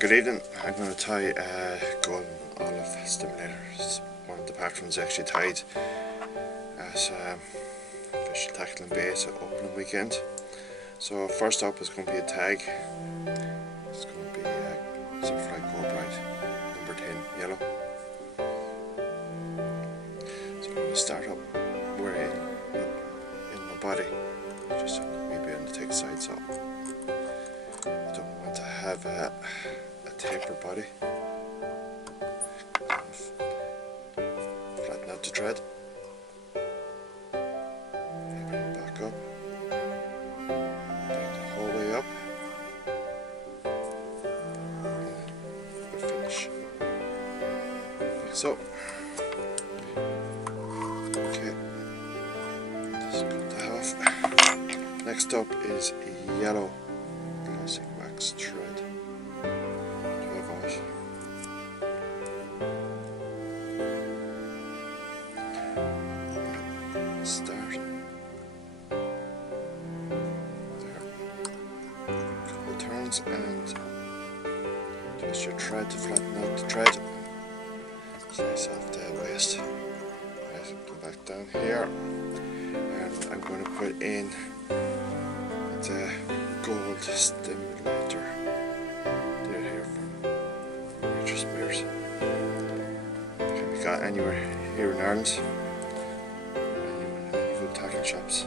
Good evening. I'm going to tie golden olive stimulator. It's one of the patrons actually tied at official tackle and bait opening weekend. So first up is going to be a tag. It's going to be Semperfli brite number 10 yellow. So I'm going to start up where in my body, just maybe on the thick side, so I don't want to have a tapered body. Flatten out the thread. Bring it back up. Bring it the whole way up. And then we'll finish. Like so. Okay. Just cut that off. Next up is a yellow plastic wax thread. Start there, couple of turns and twist your thread to flatten out the thread. Slice off the waist. Right, go back down here, and I'm going to put in the gold stimulator. They're here from Nature Spears. Can be got anywhere here in Ireland. Tackle shops.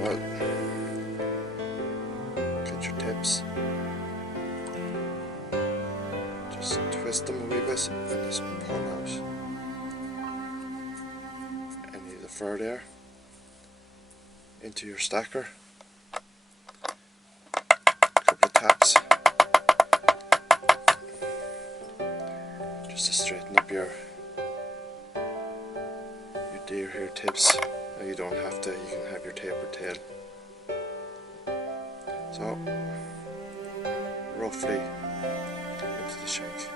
Well, get your tips. Just twist them a wee bit and just pull out any of the fur there into your stacker. Couple of taps. Just to straighten up your deer hair tips. Now you don't have to, you can have your tapered tail. So, roughly into the shank.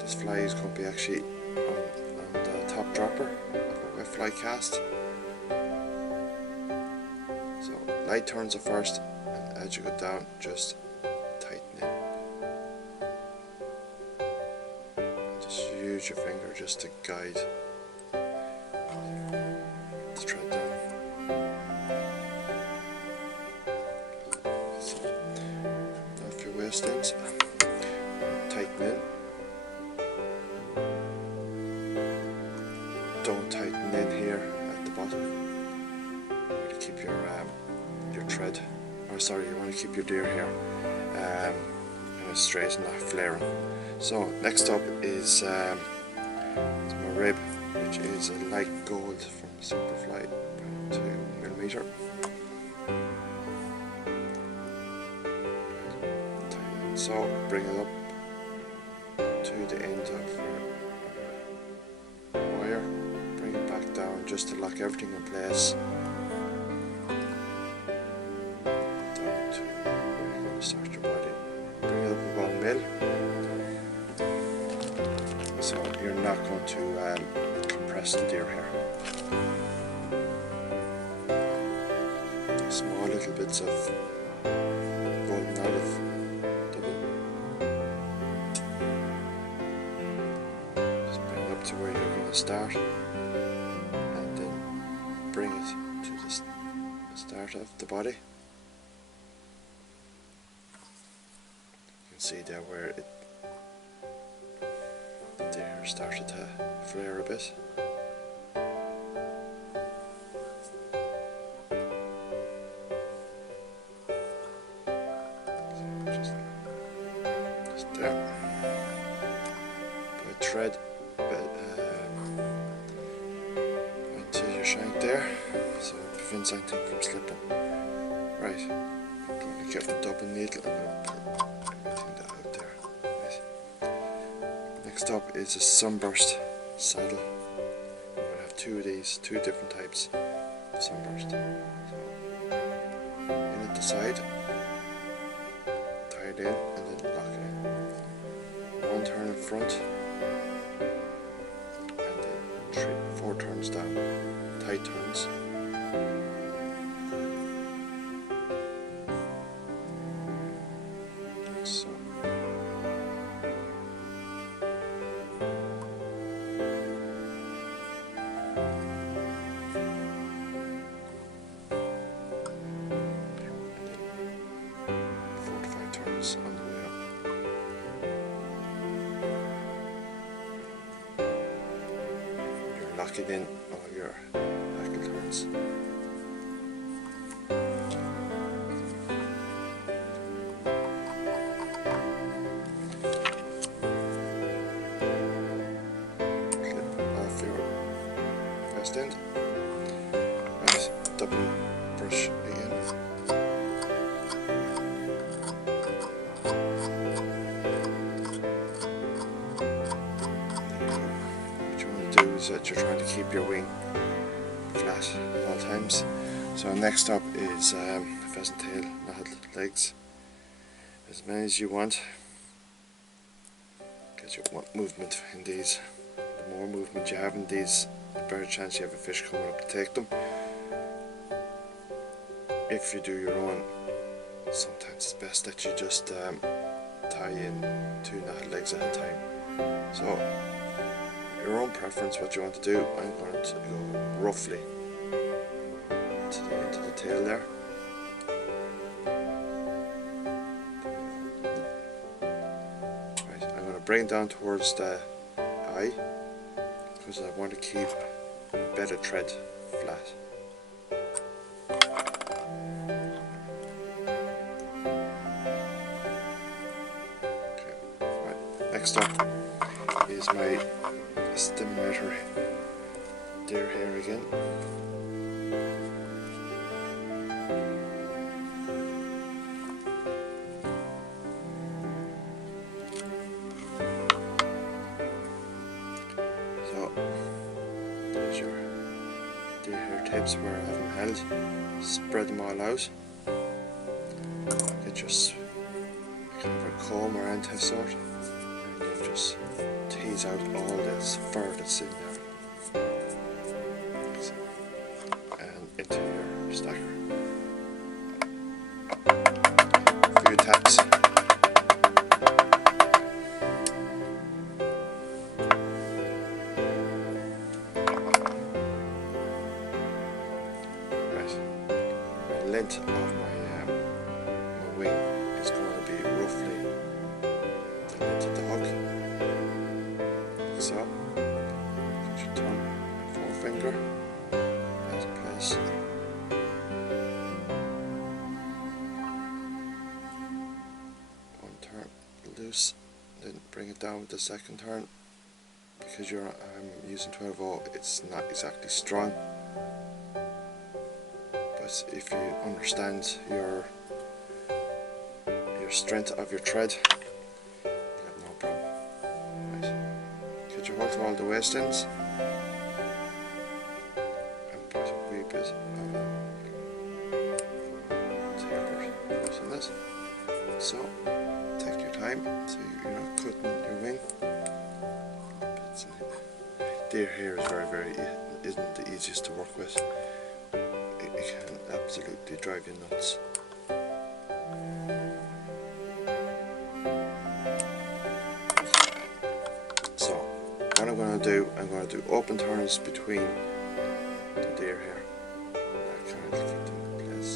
This fly is going to be actually on the top dropper of a wet fly cast. So, light turns at first, and as you go down, just tighten it. Just use your finger just to guide the thread down. Off your waist ends, tighten in. Don't tighten in here at the bottom. You want to keep your thread, or sorry, you want to keep your deer hair kind of straight and not flaring. So next up is my rib, which is a light gold from Semperfli, 2mm. So bring it up to the end of your wire, bring it back down just to lock everything in place. Down to where you're going to start your body. Bring it up about a mil. So you're not going to compress the deer hair. Small little bits of golden olive double. Just bring it up to where you're going to start, and then bring it to the start of the body. You can see there where the hair started to flare a bit. Just there. Put a thread into your shank there, so it prevents anything from slipping. Right, I'm going to get the double needle and I'm going to pull everything out there. Right. Next up is a Sunburst saddle. I'm going to have two of these, two different types of Sunburst. So, in at the side, tie it in, and then lock it in. One turn in front, and then 4 turns down, tight turns. locking in all your hackle turns. Off your west end. Right, double brush again. What you want to do is that you're trying to keep your wing flat at all times. So next up is pheasant tail knotted legs. As many as you want. Because you want movement in these. The more movement you have in these, the better chance you have a fish coming up to take them. If you do your own, sometimes it's best that you just tie in 2 knotted legs at a time. So, your own preference, what you want to do. I'm going to go roughly to the end of the tail there. Right, I'm going to bring it down towards the eye because I want to keep bedded thread flat. Okay, right. Next up is my Stimulator deer hair again. So there's your deer hair tips where I have them held. Spread them all out. Get just kind of a comb or anything sort, and then just tease out all this fur that's in there and into your stacker. A few taps. Right. The length of my wing is going to be roughly the length of the hook. So, get your thumb and forefinger as place. One turn loose, then bring it down with the second turn. Because I'm using 12/0, it's not exactly strong. But if you understand your strength of your thread, you have no problem. Right. Get your hook to all the waist ends and put a wee bit of a taper in this. So take your time so you're not cutting your wing. Deer hair is isn't the easiest to work with. It can absolutely drive you nuts. So, what I'm going to do open turns between the deer hair. That kind of keep them in place.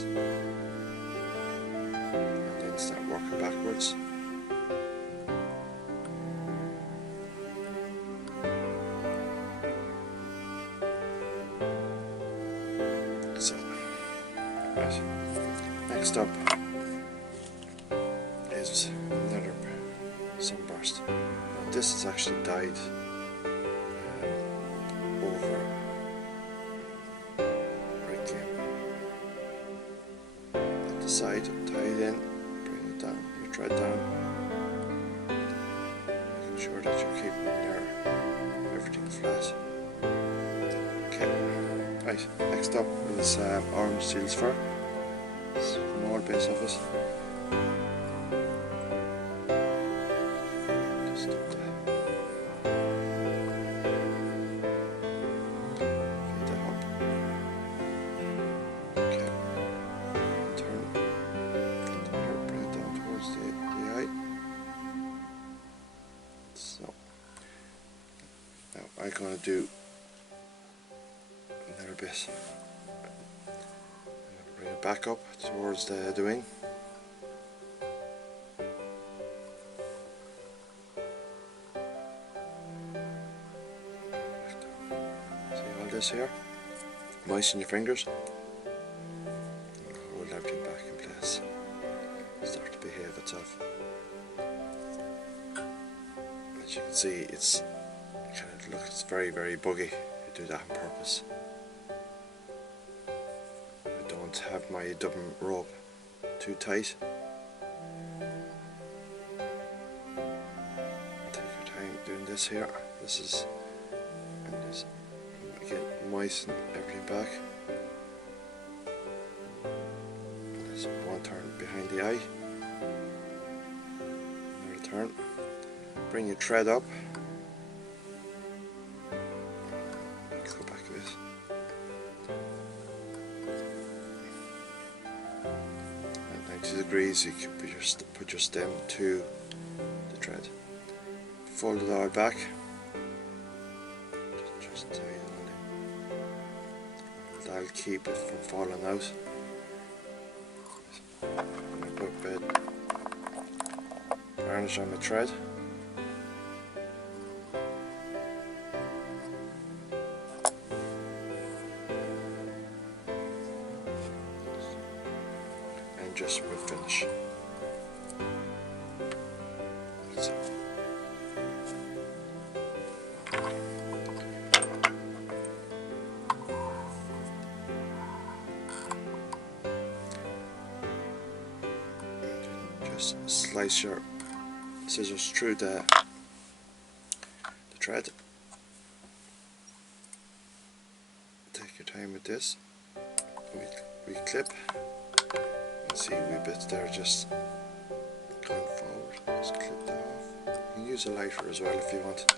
And then start working backwards. So, right. Next up is another Sunburst. Now this is actually dyed over right game. At the side, tie it in, bring it down, your thread down, making sure that you're keeping everything flat. Okay, right, next up is orange seal's fur. Small base of it. Just up there. Feed that up. Okay. Turn. Bring it down towards the eye. So now I'm going to do another bit. Bring it back up towards the wing. Back down. So this here. Moisten your fingers. Hold everything back in place. Start to behave itself. As you can see, it's kind of looks very, very buggy. I do that on purpose. I don't have my double rope too tight. Take your time doing this here. This is, and this, again, moisten everything back. And there's one turn behind the eye. Another turn. Bring your thread up. Go back a bit. At 90 degrees, you can put your stem to the thread. Fold it all back. Just tie it on. That'll keep it from falling out. I'm going to put a bit varnish on my thread. Just we'll finish. That's it. Just slice your scissors through the thread. Take your time with this. We clip. See wee bits there just going forward. Just clip that off. You can use a lighter as well if you want.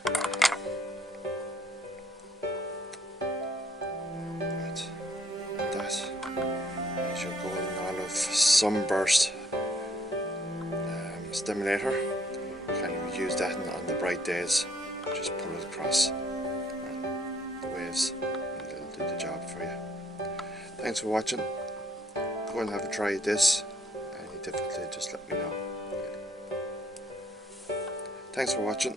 Right. That is your golden olive Sunburst stimulator. You can use that on the bright days. Just pull it across and the waves and it'll do the job for you. Thanks for watching. Go and have a try at this. Any difficulty, just let me know. Thanks for watching.